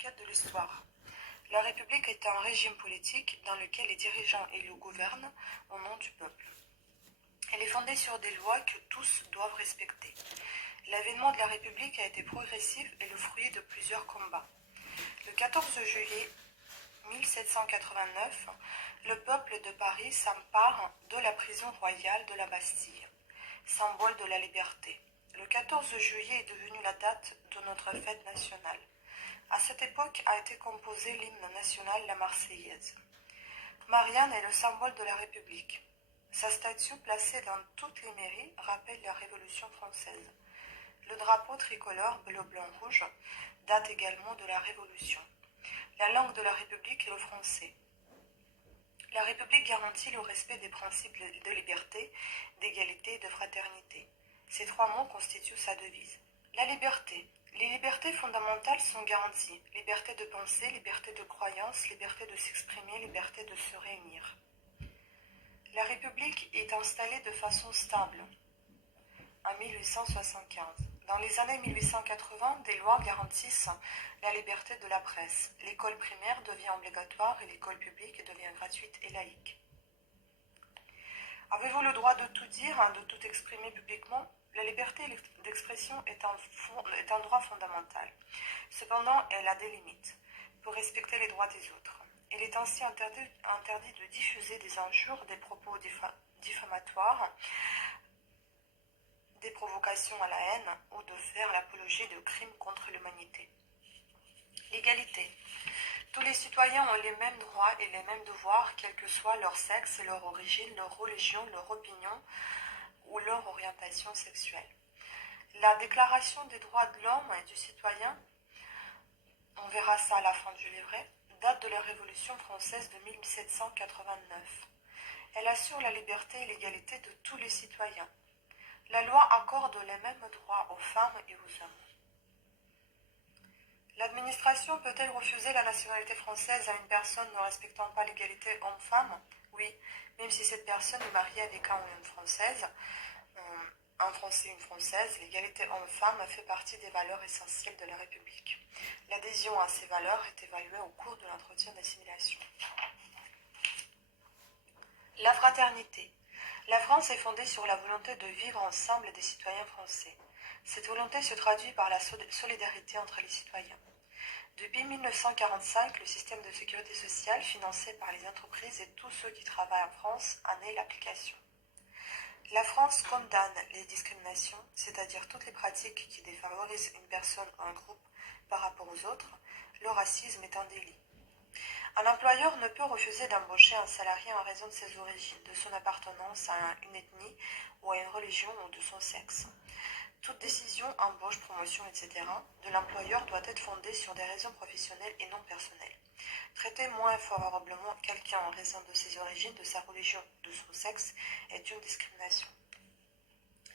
enquête de l'histoire. La République est un régime politique dans lequel les dirigeants élus gouvernent au nom du peuple. Elle est fondée sur des lois que tous doivent respecter. L'avènement de la République a été progressif et le fruit de plusieurs combats. Le 14 juillet 1789, le peuple de Paris s'empare de la prison royale de la Bastille, symbole de la liberté. Le 14 juillet est devenu la date de notre fête nationale. À cette époque a été composé l'hymne national, la Marseillaise. Marianne est le symbole de la République. Sa statue placée dans toutes les mairies rappelle la Révolution française. Le drapeau tricolore bleu-blanc-rouge date également de la Révolution. La langue de la République est le français. La République garantit le respect des principes de liberté, d'égalité et de fraternité. Ces trois mots constituent sa devise. La liberté. Les libertés fondamentales sont garanties. Liberté de penser, liberté de croyance, liberté de s'exprimer, liberté de se réunir. La République est installée de façon stable en 1875. Dans les années 1880, des lois garantissent la liberté de la presse. L'école primaire devient obligatoire et l'école publique devient gratuite et laïque. Avez-vous le droit de tout dire, de tout exprimer publiquement? La liberté d'expression est un droit fondamental. Cependant, elle a des limites pour respecter les droits des autres. Il est ainsi interdit de diffuser des injures, des propos diffamatoires, des provocations à la haine ou de faire l'apologie de crimes contre l'humanité. L'égalité. Tous les citoyens ont les mêmes droits et les mêmes devoirs, quel que soit leur sexe, leur origine, leur religion, leur opinion ou leur orientation sexuelle. La Déclaration des droits de l'homme et du citoyen, on verra ça à la fin du livret, date de la Révolution française de 1789. Elle assure la liberté et l'égalité de tous les citoyens. La loi accorde les mêmes droits aux femmes et aux hommes. L'administration peut-elle refuser la nationalité française à une personne ne respectant pas l'égalité homme-femme? Oui, même si cette personne est mariée avec un ou une Française, un Français et une Française, l'égalité homme-femme fait partie des valeurs essentielles de la République. L'adhésion à ces valeurs est évaluée au cours de l'entretien d'assimilation. La fraternité. La France est fondée sur la volonté de vivre ensemble des citoyens français. Cette volonté se traduit par la solidarité entre les citoyens. Depuis 1945, le système de sécurité sociale financé par les entreprises et tous ceux qui travaillent en France en est l'application. La France condamne les discriminations, c'est-à-dire toutes les pratiques qui défavorisent une personne ou un groupe par rapport aux autres. Le racisme est un délit. Un employeur ne peut refuser d'embaucher un salarié en raison de ses origines, de son appartenance à une ethnie ou à une religion ou de son sexe. Toute décision, embauche, promotion, etc. de l'employeur doit être fondée sur des raisons professionnelles et non personnelles. Traiter moins favorablement quelqu'un en raison de ses origines, de sa religion, de son sexe est une discrimination.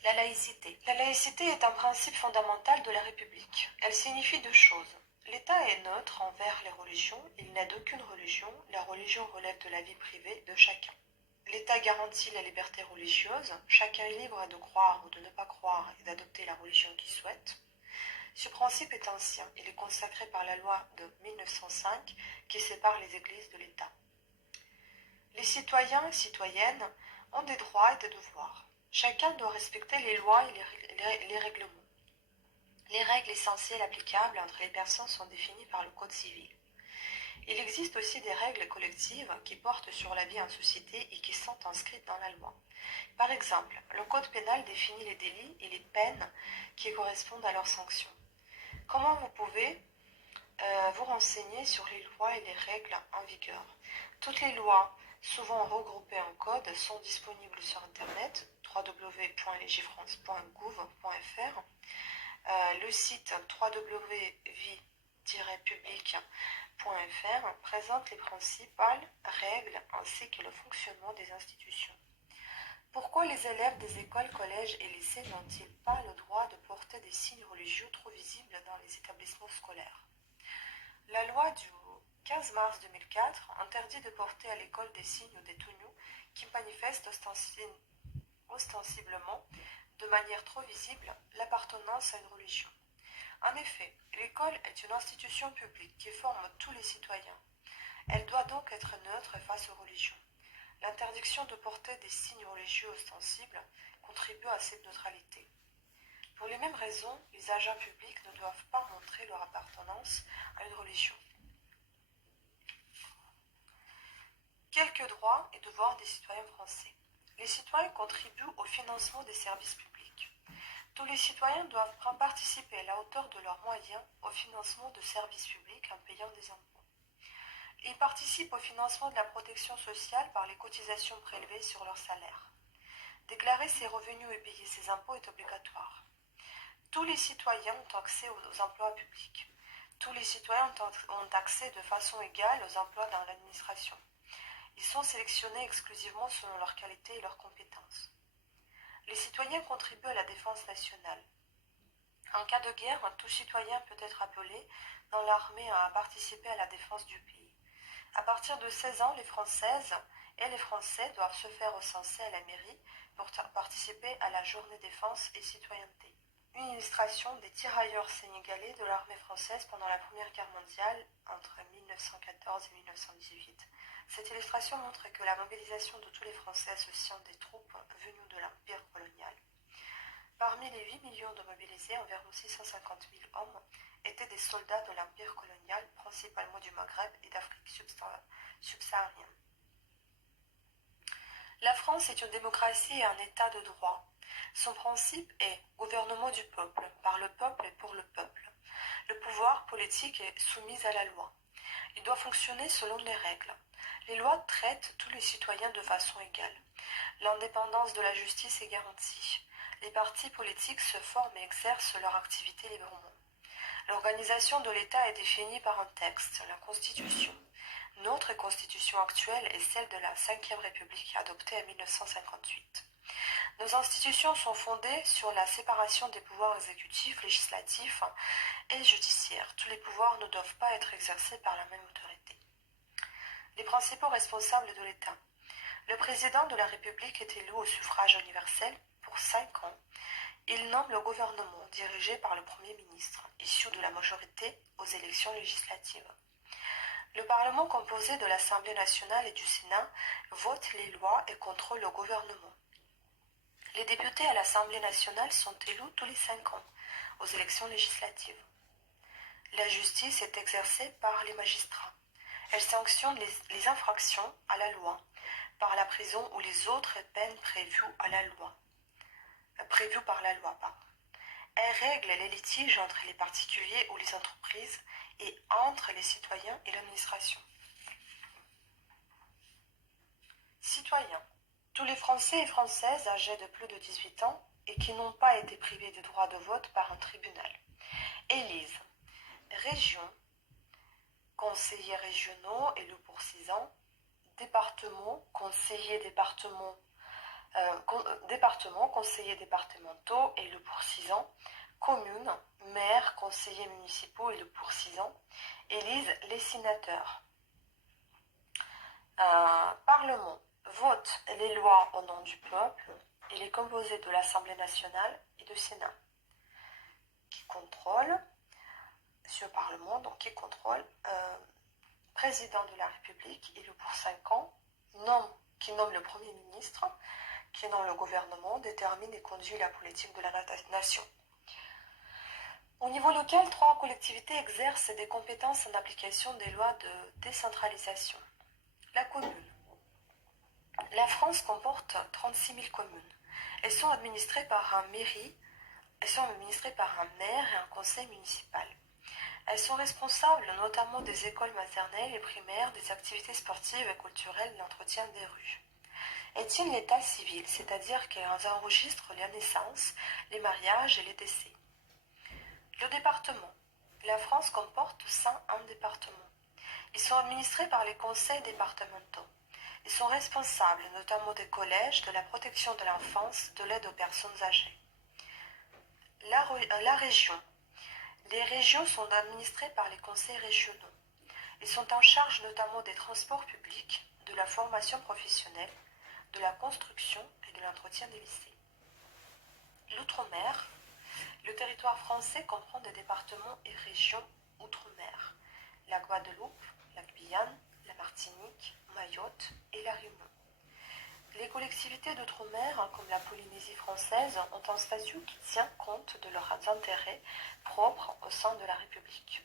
La laïcité. La laïcité est un principe fondamental de la République. Elle signifie deux choses. L'État est neutre envers les religions, il n'aide aucune religion, la religion relève de la vie privée de chacun. L'État garantit la liberté religieuse, chacun est libre de croire ou de ne pas croire et d'adopter la religion qu'il souhaite. Ce principe est ancien, il est consacré par la loi de 1905 qui sépare les églises de l'État. Les citoyens et citoyennes ont des droits et des devoirs. Chacun doit respecter les lois et les règlements. Les règles essentielles applicables entre les personnes sont définies par le Code civil. Il existe aussi des règles collectives qui portent sur la vie en société et qui sont inscrites dans la loi. Par exemple, le Code pénal définit les délits et les peines qui correspondent à leurs sanctions. Comment vous pouvez vous renseigner sur les lois et les règles en vigueur? Toutes les lois, souvent regroupées en codes, sont disponibles sur Internet, www.legifrance.gouv.fr. Le site www.vie-public.fr présente les principales règles ainsi que le fonctionnement des institutions. Pourquoi les élèves des écoles, collèges et lycées n'ont-ils pas le droit de porter des signes religieux trop visibles dans les établissements scolaires? La loi du 15 mars 2004 interdit de porter à l'école des signes ou des tenues qui manifestent ostensiblement, de manière trop visible, l'appartenance à une religion. En effet, l'école est une institution publique qui forme tous les citoyens. Elle doit donc être neutre face aux religions. L'interdiction de porter des signes religieux ostensibles contribue à cette neutralité. Pour les mêmes raisons, les agents publics ne doivent pas montrer leur appartenance à une religion. Quelques droits et devoirs des citoyens français. Les citoyens contribuent au financement des services publics. Tous les citoyens doivent participer à la hauteur de leurs moyens au financement de services publics en payant des impôts. Ils participent au financement de la protection sociale par les cotisations prélevées sur leur salaire. Déclarer ses revenus et payer ses impôts est obligatoire. Tous les citoyens ont accès aux emplois publics. Tous les citoyens ont accès de façon égale aux emplois dans l'administration. Ils sont sélectionnés exclusivement selon leur qualité et leurs compétences. Les citoyens contribuent à la défense nationale. En cas de guerre, tout citoyen peut être appelé dans l'armée à participer à la défense du pays. À partir de 16 ans, les Françaises et les Français doivent se faire recenser à la mairie pour participer à la journée défense et citoyenneté. Une illustration des tirailleurs sénégalais de l'armée française pendant la Première Guerre mondiale entre 1914 et 1918. Cette illustration montre que la mobilisation de tous les Français associant des troupes venues de l'Empire colonial. Parmi les 8 millions de mobilisés, environ 650 000 hommes étaient des soldats de l'Empire colonial, principalement du Maghreb et d'Afrique subsaharienne. La France est une démocratie et un état de droit. Son principe est gouvernement du peuple, par le peuple et pour le peuple. Le pouvoir politique est soumis à la loi. Il doit fonctionner selon les règles. Les lois traitent tous les citoyens de façon égale. L'indépendance de la justice est garantie. Les partis politiques se forment et exercent leur activité librement. L'organisation de l'État est définie par un texte, la Constitution. Notre Constitution actuelle est celle de la Ve République adoptée en 1958. Nos institutions sont fondées sur la séparation des pouvoirs exécutifs, législatifs et judiciaires. Tous les pouvoirs ne doivent pas être exercés par la même autorité. Les principaux responsables de l'État. Le président de la République est élu au suffrage universel pour 5 ans. Il nomme le gouvernement dirigé par le Premier ministre, issu de la majorité aux élections législatives. Le Parlement composé de l'Assemblée nationale et du Sénat vote les lois et contrôle le gouvernement. Les députés à l'Assemblée nationale sont élus tous les 5 ans aux élections législatives. La justice est exercée par les magistrats. Elle sanctionne les infractions à la loi par la prison ou les autres peines prévues par la loi. Elle règle les litiges entre les particuliers ou les entreprises et entre les citoyens et l'administration. Citoyens. Tous les Français et Françaises âgés de plus de 18 ans et qui n'ont pas été privés du droit de vote par un tribunal. Élisent. Régions. Conseillers régionaux élus pour 6 ans. Départements. Conseillers conseillers départementaux élus pour 6 ans. Communes, maires, conseillers municipaux élus pour 6 ans, élisent les sénateurs. Parlement vote les lois au nom du peuple. Il est composé de l'Assemblée nationale et du Sénat, qui contrôle ce Parlement, donc qui contrôle président de la République élu pour 5 ans, qui nomme le Premier ministre, qui nomme le gouvernement, détermine et conduit la politique de la nation. Au niveau local, 3 collectivités exercent des compétences en application des lois de décentralisation. La commune. La France comporte 36 000 communes. Elles sont administrées par un maire et un conseil municipal. Elles sont responsables notamment des écoles maternelles et primaires, des activités sportives et culturelles et l'entretien des rues. Elles tiennent l'état civil, c'est-à-dire qu'elles enregistrent les naissances, les mariages et les décès. Le département. La France comporte 101 départements. Ils sont administrés par les conseils départementaux. Ils sont responsables notamment des collèges, de la protection de l'enfance, de l'aide aux personnes âgées. La région. Les régions sont administrées par les conseils régionaux. Ils sont en charge notamment des transports publics, de la formation professionnelle, de la construction et de l'entretien des lycées. L'outre-mer. Le territoire français comprend des départements et régions outre-mer, la Guadeloupe, la Guyane, la Martinique, Mayotte et la Réunion. Les collectivités d'outre-mer, comme la Polynésie française, ont un statut qui tient compte de leurs intérêts propres au sein de la République.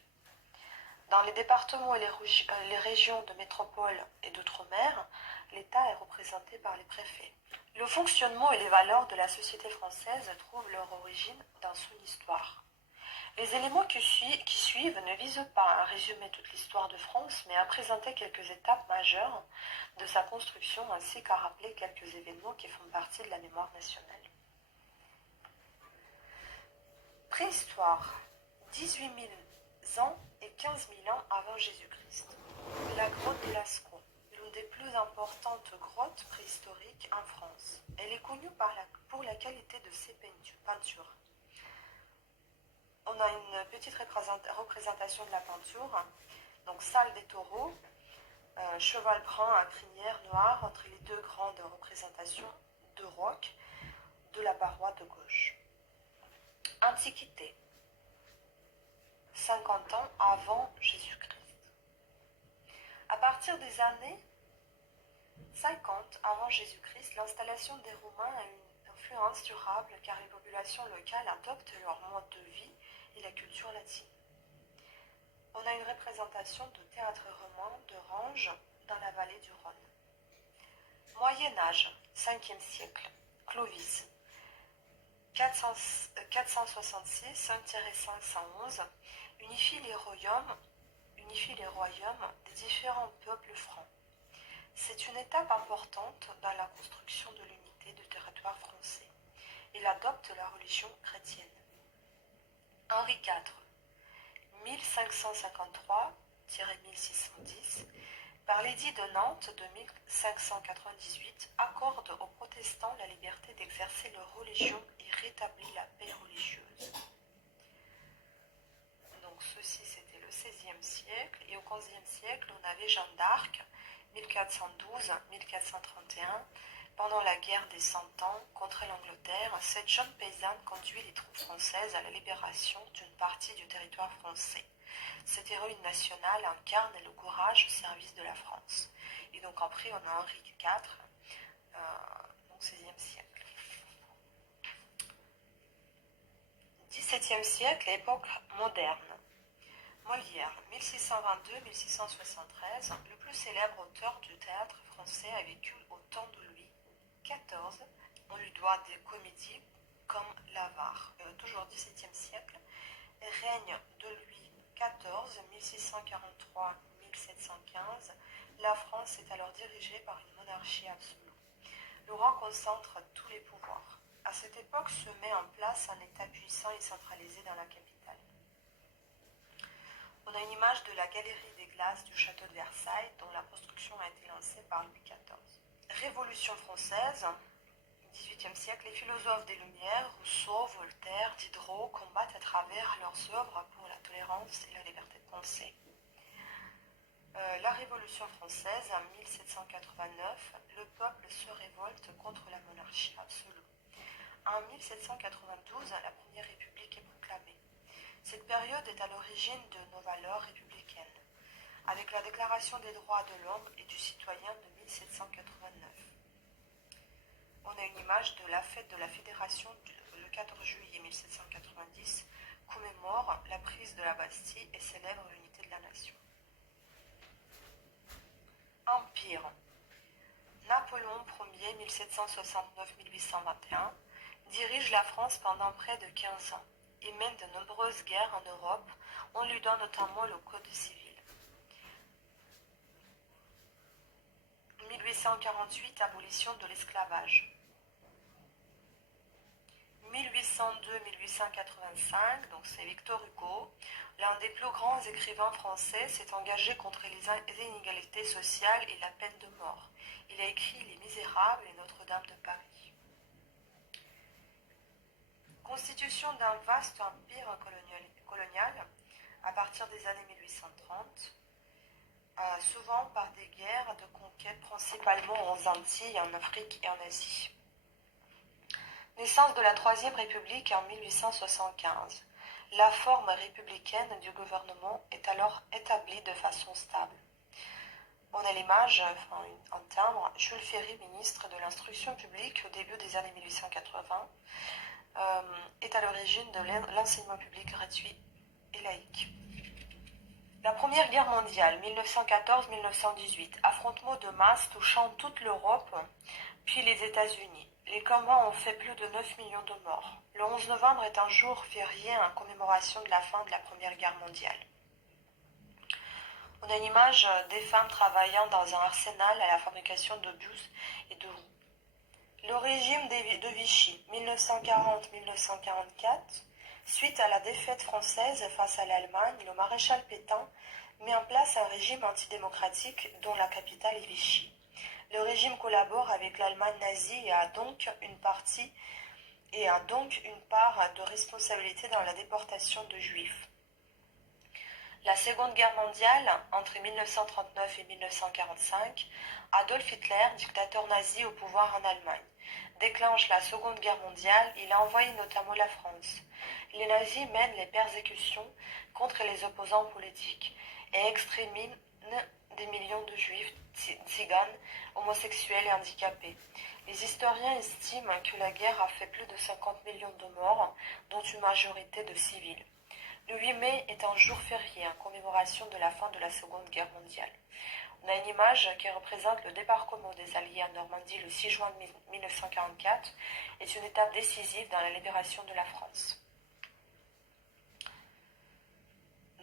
Dans les départements et les régions de métropole et d'outre-mer, l'État est représenté par les préfets. Le fonctionnement et les valeurs de la société française trouvent leur origine dans son histoire. Les éléments qui suivent ne visent pas à résumer toute l'histoire de France, mais à présenter quelques étapes majeures de sa construction ainsi qu'à rappeler quelques événements qui font partie de la mémoire nationale. Préhistoire, 18 000 ans et 15 000 ans avant Jésus-Christ. La grotte de Lascaux, l'une des plus importantes grottes préhistoriques en France. Elle est connue pour la qualité de ses peintures. On a une petite représentation de la peinture, donc salle des taureaux, cheval brun à crinière noire entre les deux grandes représentations de roc de la paroi de gauche. Antiquité, 50 ans avant Jésus-Christ. À partir des années 50 avant Jésus-Christ, l'installation des Romains a une influence durable car les populations locales adoptent leur mode de vie et la culture latine. On a une représentation de théâtre romain de Range dans la vallée du Rhône. Moyen Âge, 5e siècle, Clovis, 466-511, unifie les royaumes des différents peuples francs. C'est une étape importante dans la construction de l'unité du territoire français. Il adopte la religion chrétienne. Henri IV, 1553-1610, par l'édit de Nantes de 1598, accorde aux protestants la liberté d'exercer leur religion et rétablit la paix religieuse. Donc ceci c'était le XVIe siècle, et au XVe siècle on avait Jeanne d'Arc, 1412-1431, pendant la guerre des 100 ans contre l'Angleterre. Cette jeune paysanne conduit les troupes françaises à la libération d'une partie du territoire français. Cette héroïne nationale incarne le courage au service de la France. Et donc après, on a Henri IV, au XVIe siècle. XVIIe siècle, époque moderne. Molière, 1622-1673, le plus célèbre auteur du théâtre français, a vécu au temps de Louis XIV. On lui doit des comédies comme L'Avare. Toujours XVIIe siècle, règne de Louis XIV, 1643-1715. La France est alors dirigée par une monarchie absolue. Le roi concentre tous les pouvoirs. À cette époque se met en place un État puissant et centralisé dans la capitale. On a une image de la galerie des glaces du château de Versailles, dont la construction a été lancée par Louis XIV. Révolution française, XVIIIe siècle, les philosophes des Lumières, Rousseau, Voltaire, Diderot, combattent à travers leurs œuvres pour la tolérance et la liberté de pensée. La Révolution française, en 1789, le peuple se révolte contre la monarchie absolue. En 1792, la Première République est proclamée. Cette période est à l'origine de nos valeurs républicaines, avec la Déclaration des droits de l'homme et du citoyen de 1789. On a une image de la fête de la Fédération le 4 juillet 1790, commémore la prise de la Bastille et célèbre l'unité de la nation. Empire. Napoléon Ier, 1769-1821, dirige la France pendant près de 15 ans et mène de nombreuses guerres en Europe. On lui donne notamment le Code civil. 1848, abolition de l'esclavage. 1802-1885, donc c'est Victor Hugo, l'un des plus grands écrivains français, s'est engagé contre les inégalités sociales et la peine de mort. Il a écrit Les Misérables et Notre-Dame de Paris. Constitution d'un vaste empire colonial à partir des années 1830, souvent par des guerres de conquête, principalement aux Antilles, en Afrique et en Asie. Naissance de la Troisième République en 1875. La forme républicaine du gouvernement est alors établie de façon stable. On a l'image, en timbre, Jules Ferry, ministre de l'Instruction publique au début des années 1880, est à l'origine de l'enseignement public gratuit et laïque. La Première Guerre mondiale, 1914-1918, affrontements de masse touchant toute l'Europe, puis les États-Unis. Les combats ont fait plus de 9 millions de morts. Le 11 novembre est un jour férié en commémoration de la fin de la Première Guerre mondiale. On a une image des femmes travaillant dans un arsenal à la fabrication d'obus et de roues. Le régime de Vichy, 1940-1944, suite à la défaite française face à l'Allemagne, le maréchal Pétain met en place un régime antidémocratique dont la capitale est Vichy. Le régime collabore avec l'Allemagne nazie et a donc une part de responsabilité dans la déportation de Juifs. La Seconde Guerre mondiale, entre 1939 et 1945, Adolf Hitler, dictateur nazi au pouvoir en Allemagne, déclenche la Seconde Guerre mondiale. Il a envahi notamment la France. Les nazis mènent les persécutions contre les opposants politiques et exterminent des millions de juifs, tziganes, homosexuels et handicapés. Les historiens estiment que la guerre a fait plus de 50 millions de morts, dont une majorité de civils. Le 8 mai est un jour férié en commémoration de la fin de la Seconde Guerre mondiale. On a une image qui représente le débarquement des Alliés en Normandie le 6 juin 1944 et est une étape décisive dans la libération de la France.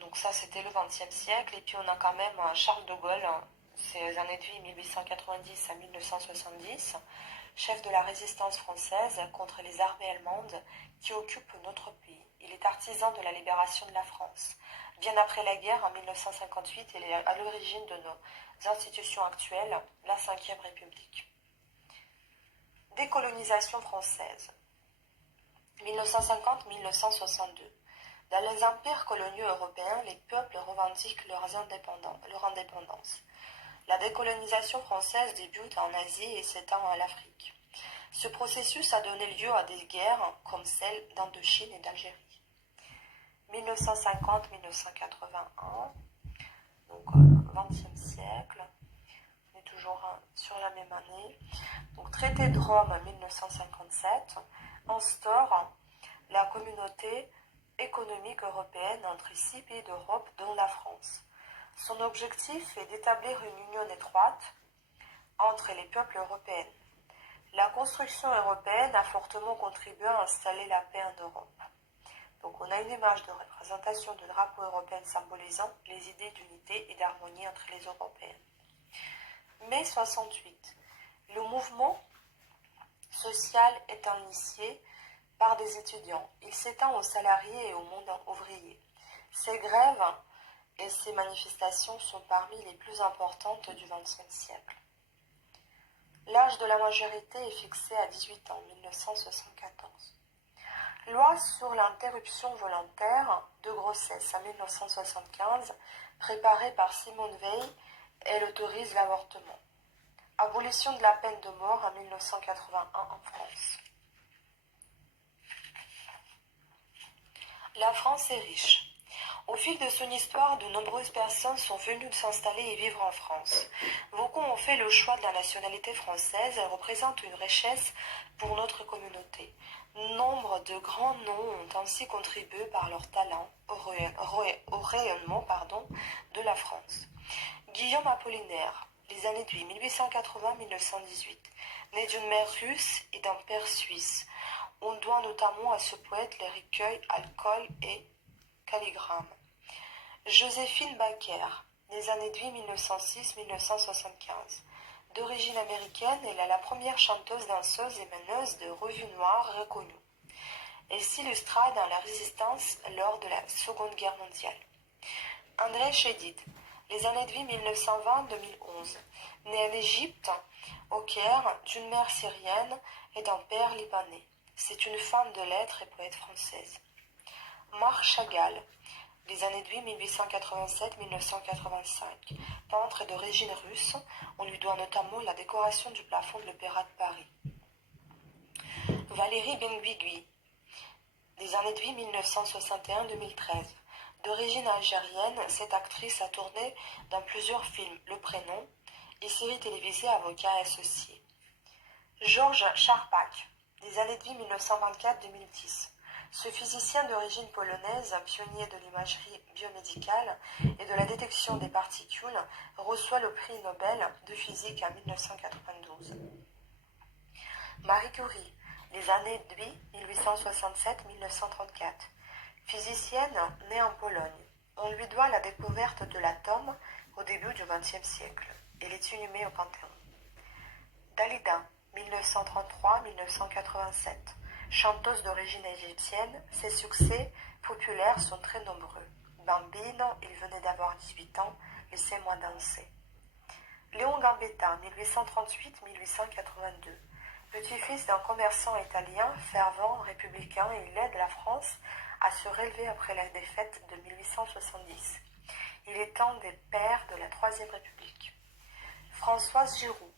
Donc ça, c'était le XXe siècle. Et puis on a quand même Charles de Gaulle, c'est les années 1890 à 1970, chef de la résistance française contre les armées allemandes qui occupent notre pays. Il est artisan de la libération de la France. Bien après la guerre, en 1958, il est à l'origine de nos institutions actuelles, la Ve République. Décolonisation française. 1950-1962. Dans les empires coloniaux européens, les peuples revendiquent leur indépendance. La décolonisation française débute en Asie et s'étend à l'Afrique. Ce processus a donné lieu à des guerres comme celle d'Indochine et d'Algérie. 1950-1981, donc XXe siècle, on est toujours sur la même année. Donc traité de Rome 1957 instaure la communauté économique européenne entre 6 pays d'Europe, dont la France. Son objectif est d'établir une union étroite entre les peuples européens. La construction européenne a fortement contribué à installer la paix en Europe. Donc on a une image de représentation de drapeau européen symbolisant les idées d'unité et d'harmonie entre les Européens. Mai 68. Le mouvement social est initié par des étudiants. Il s'étend aux salariés et au monde ouvrier. Ces grèves et ces manifestations sont parmi les plus importantes du XXe siècle. L'âge de la majorité est fixé à 18 ans, 1974. Loi sur l'interruption volontaire de grossesse en 1975, préparée par Simone Veil, elle autorise l'avortement. Abolition de la peine de mort en 1981 en France. La France est riche. Au fil de son histoire, de nombreuses personnes sont venues s'installer et vivre en France. Beaucoup ont fait le choix de la nationalité française. Elle représente une richesse pour notre communauté. Nombre de grands noms ont ainsi contribué par leur talent au rayonnement de la France. Guillaume Apollinaire, les années 1880-1918, né d'une mère russe et d'un père suisse. On doit notamment à ce poète les recueils Alcool et Calligramme. Joséphine Baker, les années 1906-1975. D'origine américaine, elle est la première chanteuse, danseuse et meneuse de revues noires reconnue. Elle s'illustra dans la résistance lors de la Seconde Guerre mondiale. André Chédid, les années 1920-2011. Né en Égypte, au Caire, d'une mère syrienne et d'un père libanais. C'est une femme de lettres et poète française. Marc Chagall, les années 1887-1985. Peintre d'origine russe, on lui doit notamment la décoration du plafond de l'Opéra de Paris. Valérie Benguigui, des années de vie 1961-2013. D'origine algérienne, cette actrice a tourné dans plusieurs films Le Prénom et séries télévisées Avocat et associés. Georges Charpak, des années de vie 1924-2010. Ce physicien d'origine polonaise, pionnier de l'imagerie biomédicale et de la détection des particules, reçoit le prix Nobel de physique en 1992. Marie Curie, les années de vie 1867-1934. Physicienne née en Pologne. On lui doit la découverte de l'atome au début du XXe siècle. Elle est inhumée au Panthéon. Dalida, 1933-1987. Chanteuse d'origine égyptienne, ses succès populaires sont très nombreux. Bambino, il venait d'avoir 18 ans, laissez-moi danser. Léon Gambetta, 1838-1882. Petit-fils d'un commerçant italien, fervent, républicain, il aide la France à se relever après la défaite de 1870. Il est un des pères de la Troisième République. Françoise Giroud,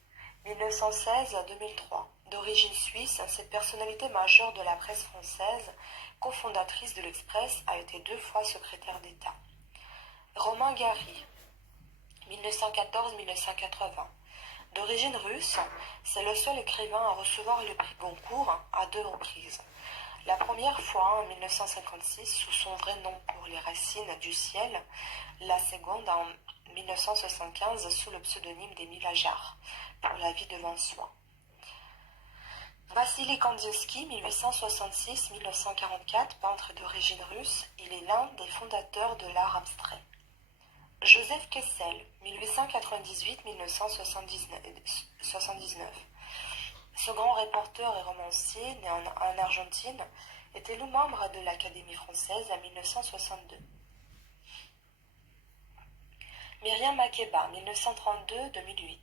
1916-2003. D'origine suisse, cette personnalité majeure de la presse française, cofondatrice de l'Express, a été 2 fois secrétaire d'État. Romain Gary, 1914-1980. D'origine russe, c'est le seul écrivain à recevoir le prix Goncourt à 2 reprises. La première fois en 1956 sous son vrai nom pour Les Racines du ciel, la seconde en 1975 sous le pseudonyme d'Émile Ajar pour La vie devant soi. Vassili Kandinsky, 1866-1944, peintre d'origine russe, il est l'un des fondateurs de l'art abstrait. Joseph Kessel, 1898-1979. Ce grand reporter et romancier, né en Argentine, est élu membre de l'Académie française en 1962. Myriam Makeba, 1932-2008.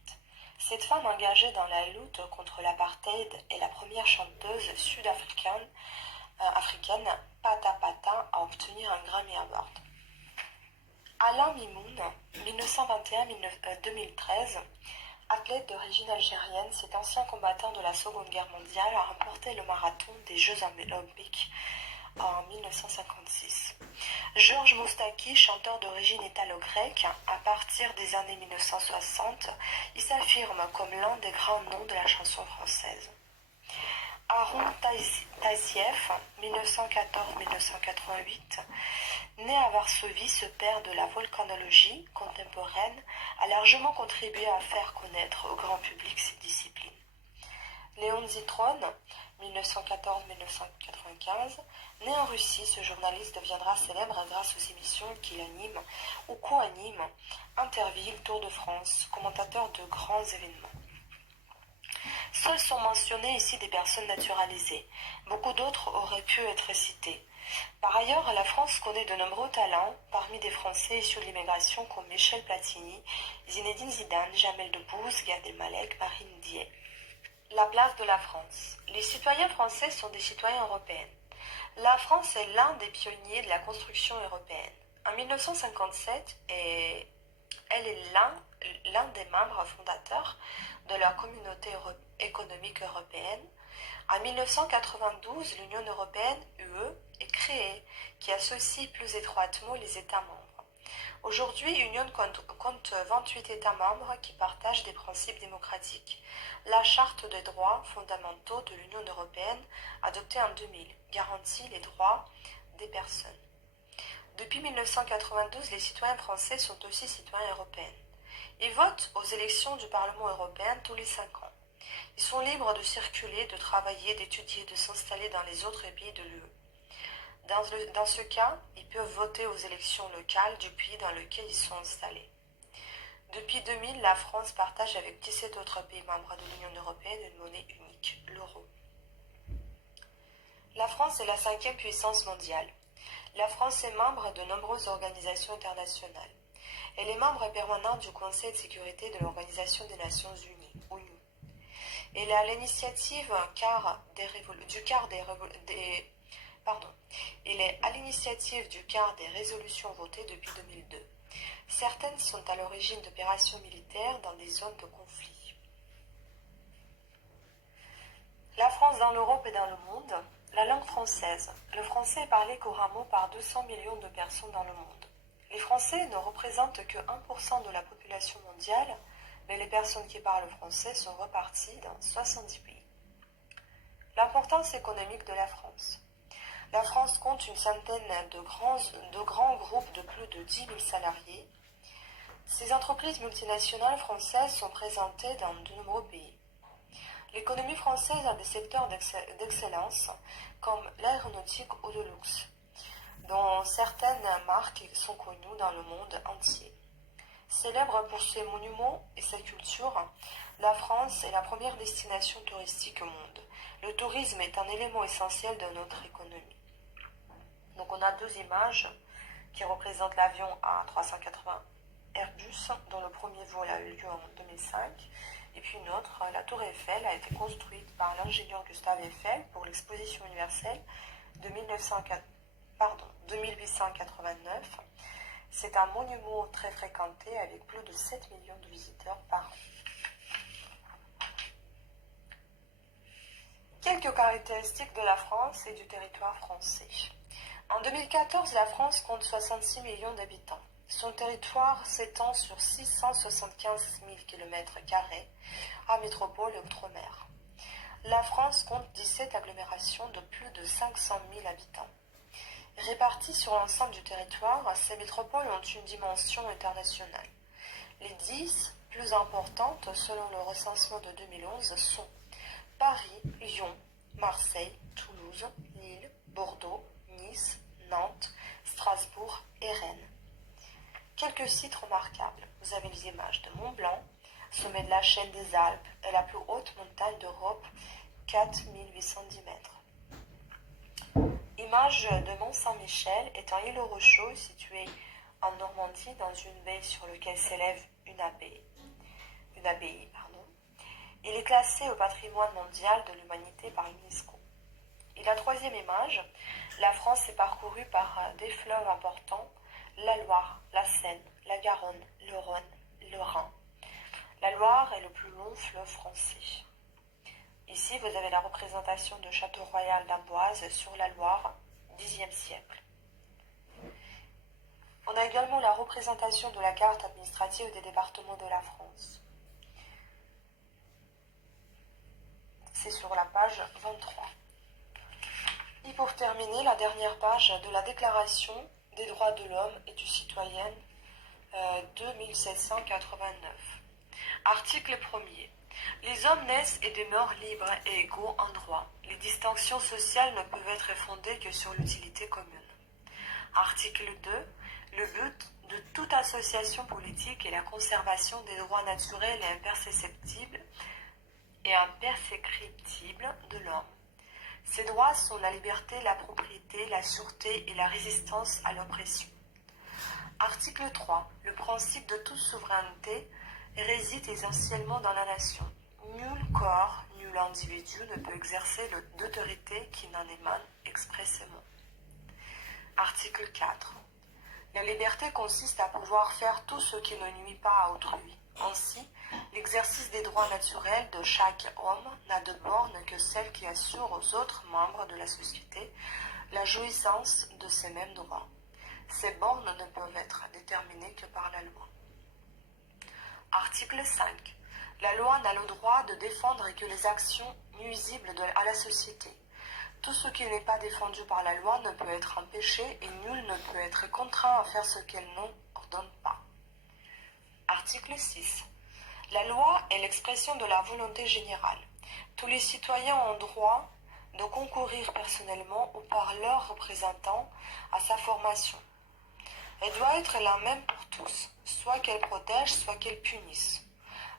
Cette femme engagée dans la lutte contre l'apartheid est la première chanteuse sud-africaine Pata Pata à obtenir un Grammy Award. Alain Mimoun, 1921-2013, athlète d'origine algérienne, cet ancien combattant de la Seconde Guerre mondiale a remporté le marathon des Jeux olympiques en 1956. Georges Moustaki, chanteur d'origine italo-grecque, à partir des années 1960, il s'affirme comme l'un des grands noms de la chanson française. Aaron Taïsieff, 1914-1988, né à Varsovie, ce père de la volcanologie contemporaine a largement contribué à faire connaître au grand public ces disciplines. Léon Zitrone, 1914-1995, né en Russie, ce journaliste deviendra célèbre grâce aux émissions qu'il anime ou co-anime, Interville, Tour de France, commentateur de grands événements. Seuls sont mentionnés ici des personnes naturalisées. Beaucoup d'autres auraient pu être cités. Par ailleurs, la France connaît de nombreux talents, parmi des Français issus de l'immigration comme Michel Platini, Zinedine Zidane, Jamel Debbouze, Gad Elmalek, Marine Dier. La place de la France. Les citoyens français sont des citoyens européens. La France est l'un des pionniers de la construction européenne. En 1957, elle est l'un des membres fondateurs de la communauté économique européenne. En 1992, l'Union européenne, UE, est créée, qui associe plus étroitement les États membres. Aujourd'hui, l'Union compte 28 États membres qui partagent des principes démocratiques. La Charte des droits fondamentaux de l'Union européenne, adoptée en 2000, garantit les droits des personnes. Depuis 1992, les citoyens français sont aussi citoyens européens. Ils votent aux élections du Parlement européen tous les 5 ans. Ils sont libres de circuler, de travailler, d'étudier, de s'installer dans les autres pays de l'UE. Dans ce cas, ils peuvent voter aux élections locales du pays dans lequel ils sont installés. Depuis 2000, la France partage avec 17 autres pays membres de l'Union européenne une monnaie unique, l'euro. La France est la 5e puissance mondiale. La France est membre de nombreuses organisations internationales. Elle est membre permanent du Conseil de sécurité de l'Organisation des Nations Unies, ONU. Elle est à l'initiative du quart des résolutions votées depuis 2002. Certaines sont à l'origine d'opérations militaires dans des zones de conflit. La France dans l'Europe et dans le monde. La langue française. Le français est parlé couramment par 200 millions de personnes dans le monde. Les Français ne représentent que 1% de la population mondiale, mais les personnes qui parlent français sont reparties dans 70 pays. L'importance économique de la France. La France compte une centaine de grands groupes de plus de 10 000 salariés. Ces entreprises multinationales françaises sont présentées dans de nombreux pays. L'économie française a des secteurs d'excellence comme l'aéronautique ou le luxe, dont certaines marques sont connues dans le monde entier. Célèbre pour ses monuments et sa culture, la France est la première destination touristique au monde. Le tourisme est un élément essentiel de notre économie. Donc on a deux images qui représentent l'avion A380 Airbus, dont le premier vol a eu lieu en 2005. Et puis une autre, la tour Eiffel, a été construite par l'ingénieur Gustave Eiffel pour l'exposition universelle de 2889. C'est un monument très fréquenté avec plus de 7 millions de visiteurs par an. Quelques caractéristiques de la France et du territoire français. En 2014, la France compte 66 millions d'habitants. Son territoire s'étend sur 675 000 km² à métropole et outre-mer. La France compte 17 agglomérations de plus de 500 000 habitants. Réparties sur l'ensemble du territoire, ces métropoles ont une dimension internationale. Les 10 plus importantes, selon le recensement de 2011, sont Paris, Lyon, Marseille, Toulouse, Lille, Bordeaux, Nice, Nantes, Strasbourg et Rennes. Quelques sites remarquables. Vous avez les images de Mont Blanc, sommet de la chaîne des Alpes et la plus haute montagne d'Europe, 4810 mètres. Image de Mont-Saint-Michel est un îlot rocheux situé en Normandie dans une baie sur laquelle s'élève une abbaye. Il est classé au patrimoine mondial de l'humanité par l'UNESCO. Et la troisième image, la France est parcourue par des fleuves importants, la Loire, la Seine, la Garonne, le Rhône, le Rhin. La Loire est le plus long fleuve français. Ici, vous avez la représentation de Château-Royal d'Amboise sur la Loire, Xe siècle. On a également la représentation de la carte administrative des départements de la France. C'est sur la page 23. Et pour terminer, la dernière page de la Déclaration des droits de l'homme et du citoyen de 1789. Article 1er. Les hommes naissent et demeurent libres et égaux en droit. Les distinctions sociales ne peuvent être fondées que sur l'utilité commune. Article 2. Le but de toute association politique est la conservation des droits naturels et imperceptibles de l'homme. Ces droits sont la liberté, la propriété, la sûreté et la résistance à l'oppression. Article 3. Le principe de toute souveraineté réside essentiellement dans la nation. Nul corps, nul individu ne peut exercer l'autorité qui n'en émane expressément. Article 4. La liberté consiste à pouvoir faire tout ce qui ne nuit pas à autrui. Ainsi, l'exercice des droits naturels de chaque homme n'a de borne que celle qui assure aux autres membres de la société la jouissance de ces mêmes droits. Ces bornes ne peuvent être déterminées que par la loi. Article 5. La loi n'a le droit de défendre que les actions nuisibles à la société. Tout ce qui n'est pas défendu par la loi ne peut être empêché et nul ne peut être contraint à faire ce qu'elle n'ordonne pas. Article 6. La loi est l'expression de la volonté générale. Tous les citoyens ont droit de concourir personnellement ou par leurs représentants à sa formation. Elle doit être la même pour tous, soit qu'elle protège, soit qu'elle punisse.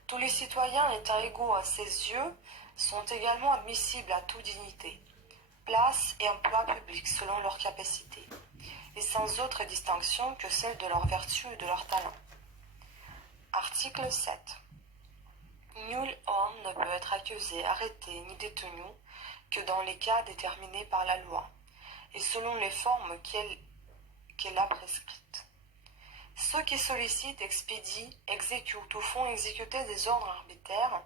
Tous les citoyens étant égaux à ses yeux sont également admissibles à toute dignité, place et emploi public selon leurs capacités, et sans autre distinction que celle de leur vertu et de leur talent. Article 7. Nul homme ne peut être accusé, arrêté ni détenu que dans les cas déterminés par la loi, et selon les formes qu'elle a prescrites. Ceux qui sollicitent, expédient, exécutent ou font exécuter des ordres arbitraires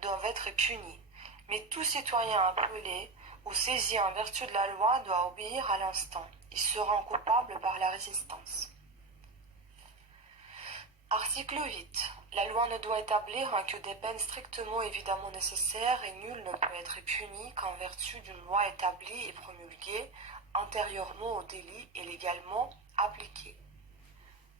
doivent être punis. Mais tout citoyen appelé ou saisi en vertu de la loi doit obéir à l'instant. Il se rend coupable par la résistance. Article 8. La loi ne doit établir que des peines strictement évidemment nécessaires et nul ne peut être puni qu'en vertu d'une loi établie et promulguée antérieurement au délit et légalement appliquée.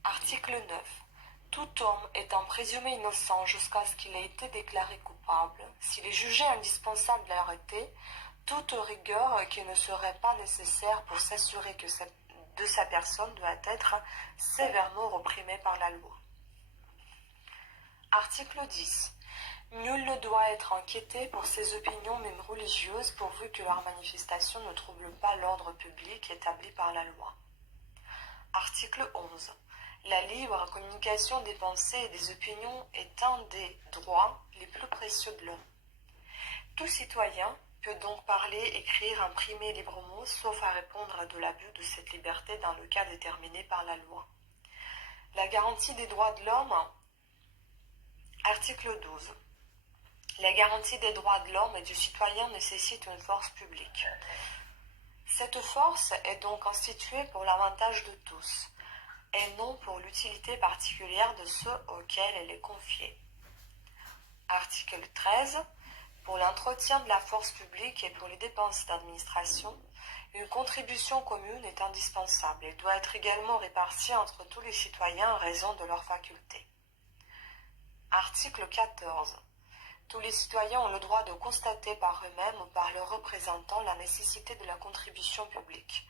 Article 9. Tout homme étant présumé innocent jusqu'à ce qu'il ait été déclaré coupable, s'il est jugé indispensable de l'arrêter, toute rigueur qui ne serait pas nécessaire pour s'assurer que de sa personne doit être sévèrement réprimée par la loi. Article 10. Nul ne doit être inquiété pour ses opinions même religieuses pourvu que leur manifestation ne trouble pas l'ordre public établi par la loi. Article 11. La libre communication des pensées et des opinions est un des droits les plus précieux de l'homme. Tout citoyen peut donc parler, écrire, imprimer librement, sauf à répondre de l'abus de cette liberté dans le cas déterminé par la loi. La garantie des droits de l'homme. Article 12. La garantie des droits de l'homme et du citoyen nécessite une force publique. Cette force est donc constituée pour l'avantage de tous, et non pour l'utilité particulière de ceux auxquels elle est confiée. Article 13. Pour l'entretien de la force publique et pour les dépenses d'administration, une contribution commune est indispensable et doit être également répartie entre tous les citoyens en raison de leurs facultés. Article 14. Tous les citoyens ont le droit de constater par eux-mêmes ou par leurs représentants la nécessité de la contribution publique,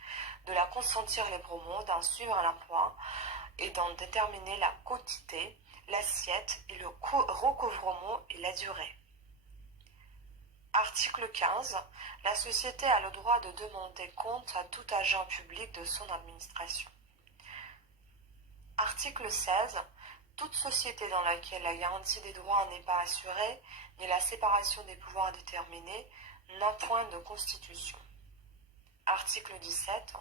de la consentir librement, d'en suivre l'emploi et d'en déterminer la quantité, l'assiette et le recouvrement et la durée. Article 15. La société a le droit de demander compte à tout agent public de son administration. Article 16. Toute société dans laquelle la garantie des droits n'est pas assurée, ni la séparation des pouvoirs déterminée, n'a point de constitution. Article 17.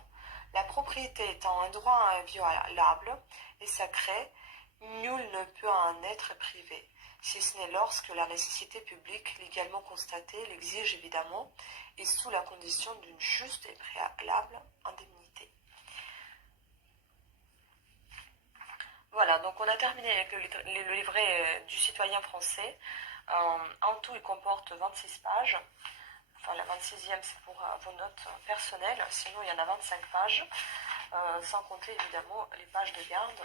La propriété étant un droit inviolable et sacré, nul ne peut en être privé, si ce n'est lorsque la nécessité publique légalement constatée l'exige évidemment et sous la condition d'une juste et préalable indemnité. Voilà, donc on a terminé avec le livret du citoyen français. En tout, il comporte 26 pages. Enfin, la 26e, c'est pour vos notes personnelles. Sinon, il y en a 25 pages, sans compter évidemment les pages de garde.